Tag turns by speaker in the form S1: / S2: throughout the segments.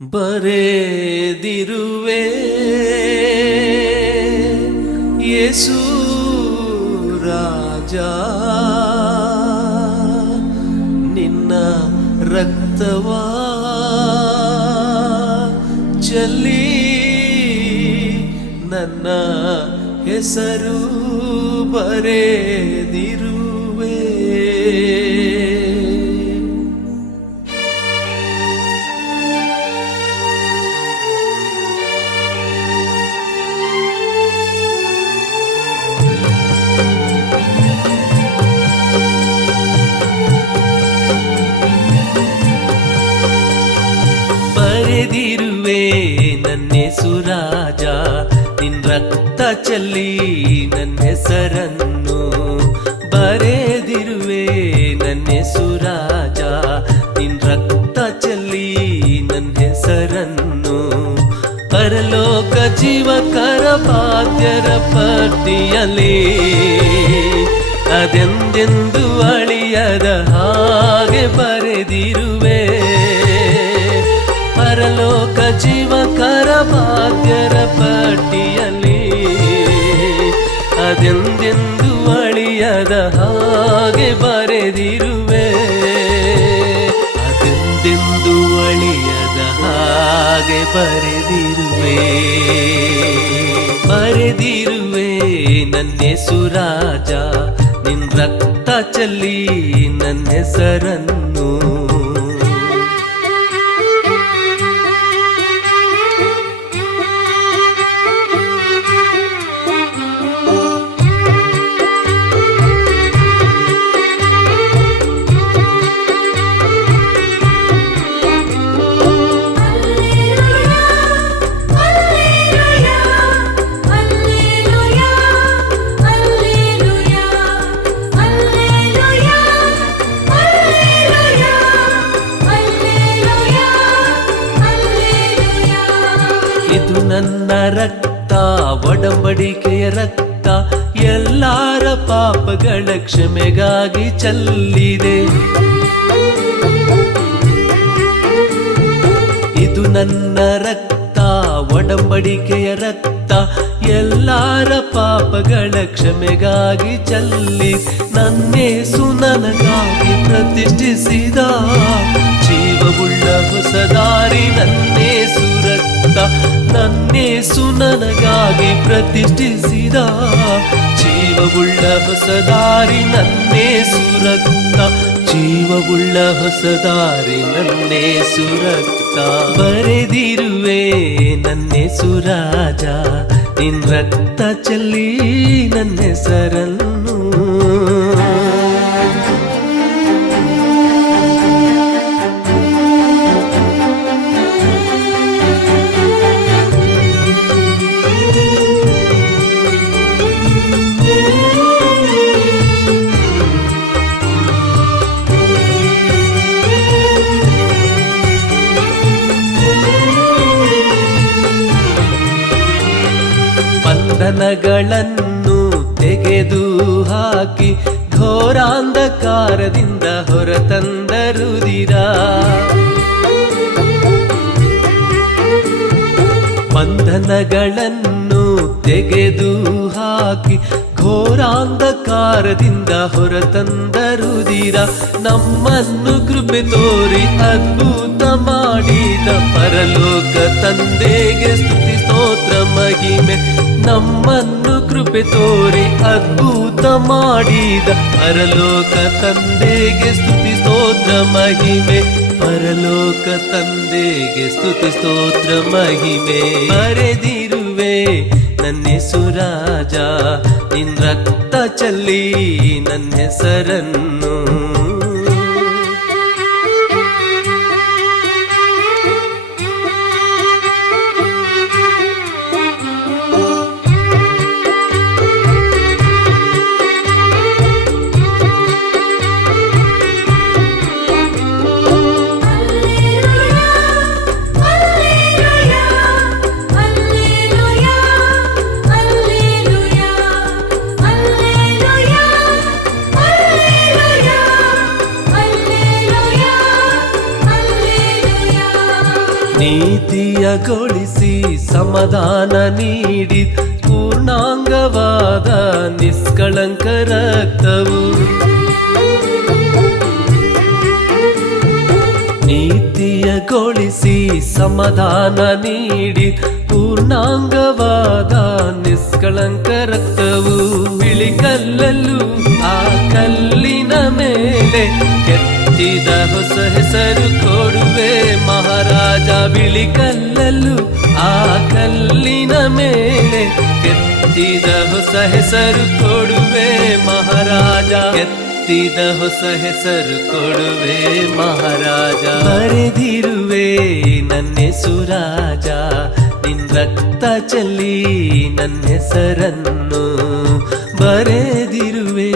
S1: ಬರೆದಿರುವೆ. ಯೇಸು ರಾಜ ನಿನ್ನ ರಕ್ತವಾ ಚಲ್ಲಿ ನನ್ನ ಹೆಸರು ಬರೆದಿರುವೆ ಚೆಲ್ಲಿ ನನ್ನ ಹೆಸರನ್ನು ಬರೆದಿರುವೆ, ನನ್ನ ಸುರಾಜ ನಿನ್ ರಕ್ತ ಚಲ್ಲಿ ನನ್ನ ಹೆಸರನ್ನು ಪರಲೋಕ ಜೀವಕರ ಬಾಧ್ಯರ ಪಟ್ಟಿಯಲ್ಲಿ ಅದೆಂದೆಂದು ಅಳಿಯದ ಹಾಗೆ ಬರೆದಿರುವೆ. ಪರಲೋಕ ಜೀವಕರ ಭಾಗ್ಯರ ಪಟ್ಟಿಯಲ್ಲಿ ಅದೆಂದೆಂದು ಅಳಿಯದ ಹಾಗೆ ಬರೆದಿರುವೆ. ಅದೆಂದೆಂದು ಅಳಿಯದ ಹಾಗೆ ಬರೆದಿರುವೆ. ಬರೆದಿರುವೆ, ನನ್ನೆಸು ರಾಜ, ನಿನ್ ರಕ್ತ ಚಲ್ಲಿ ನನ್ನ ಒಡಂಬಡಿಕೆಯ ರಕ್ತ ಎಲ್ಲಾರ ಪಾಪಗಳ ಕ್ಷಮೆಗಾಗಿ ಚಲ್ಲಿದೆ. ಇದು ನನ್ನ ರಕ್ತ, ಒಡಂಬಡಿಕೆಯ ರಕ್ತ, ಎಲ್ಲಾರ ಪಾಪಗಳ ಕ್ಷಮೆಗಾಗಿ ಚಲ್ಲಿ, ನನ್ನೇ ಸುನನಗಾಗಿ ಪ್ರತಿಷ್ಠಿಸಿದ. ಜೀವವುಳ್ಳ ಹೊಸ ದಾರಿ ನನ್ನೇಸು ರಕ್ತ ನನ್ನೇಸು ಸುನನಗಾಗಿ ಪ್ರತಿಷ್ಠಿಸಿದ. ಜೀವವುಳ್ಳ ಹೊಸದಾರಿ ನನ್ನೇಸು ರಕ್ತ ಜೀವವುಳ್ಳ ಹೊಸದಾರಿ ನನ್ನೇಸು ರಕ್ತ ಬರೆದಿರುವೆ ನನ್ನೇ ರಾಜ ನಿನ್ ರಕ್ತ ಚಲ್ಲಿ ನನ್ನ ಹೆಸರನ್ನು ಬಂಧನಗಳನ್ನು ತೆಗೆದು ಹಾಕಿ ಘೋರಾಂಧಕಾರದಿಂದ ಹೊರತಂದರುದಿರ. ಬಂಧನಗಳನ್ನು ತೆಗೆದು ಹಾಕಿ ಘೋರಾಂಧಕಾರದಿಂದ ಹೊರ ರುದಿರ. ನಮ್ಮನ್ನು ಕೃಪೆ ತೋರಿ ಅದ್ಭುತ ಮಾಡಿದ ಪರಲೋಕ ತಂದೆಗೆ ಸ್ತುತಿ, ಸ್ತೋತ್ರ, ಮಹಿಮೆ. ನಮ್ಮನ್ನು ಕೃಪೆ ತೋರಿ ಅದ್ಭುತ ಮಾಡಿದ ಪರಲೋಕ ತಂದೆಗೆ ಸ್ತುತಿ, ಸ್ತೋತ್ರ, ಮಹಿಮೆ. ಪರಲೋಕ ತಂದೆಗೆ ಸ್ತುತಿ, ಸ್ತೋತ್ರ, ಮಹಿಮೆ. ಬರೆದಿರುವೆ ನನ್ನೆಸು ರಾಜ ನಿನ್ ರಕ್ತ ಚಲ್ಲಿ ನನ್ನ ಹೆಸರನ್ನು. ನೀತಿಯಗೊಳಿಸಿ ಸಮಾಧಾನ ನೀಡಿ ಪೂರ್ಣಾಂಗವಾದ ನಿಷ್ಕಳಂಕ ರಕ್ತವು. ನೀತಿಯಗೊಳಿಸಿ ಸಮಾಧಾನ ನೀಡಿ ಪೂರ್ಣಾಂಗವಾದ ನಿಷ್ಕಳಂಕ ರಕ್ತವು. ಬಿಳಿ ಕಲ್ಲಲ್ಲೂ ಆ ಕಲ್ಲಿನ ಮೇಲೆ ಕೆತ್ತಿದ ಹೊಸ ಹೆಸರು ಕೊಡುವೆ. ಮಹಾರಾಜ ಬಿಳಿ ಕಲ್ಲಲು ಆ ಕಲ್ಲಿನ ಮೇಲೆ ಕೆತ್ತಿದ ಹೊಸ ಹೆಸರು ಕೊಡುವೆ. ಮಹಾರಾಜ ಕೆತ್ತಿದ ಹೊಸ ಹೆಸರು ಕೊಡುವೆ. ಮಹಾರಾಜ ಬರೆದಿರುವೆ ನನ್ನೆಸುರಾಜ ನಿನ್ ರಕ್ತ ಚೆಲ್ಲಿ ನನ್ನ ಹೆಸರನ್ನು ಬರೆದಿರುವೆ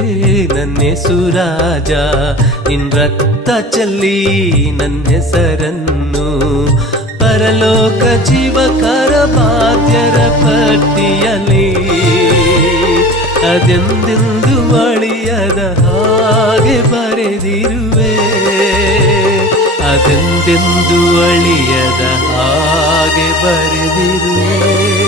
S1: ನಿನ್ ರಕ್ತ ಚಲ್ಲಿ ನನ್ನ ಹೆಸರನ್ನು ಪರಲೋಕ ಜೀವಕರ ಬಾಧ್ಯರ ಪಟ್ಟಿಯಲ್ಲಿ ಅದೆಂದೆಂದು ಅಳಿಯದ ಹಾಗೆ ಬರೆದಿರುವೆ. ಅದೆಂದೆಂದು ಅಳಿಯದ ಹಾಗೆ ಬರೆದಿರುವೆ.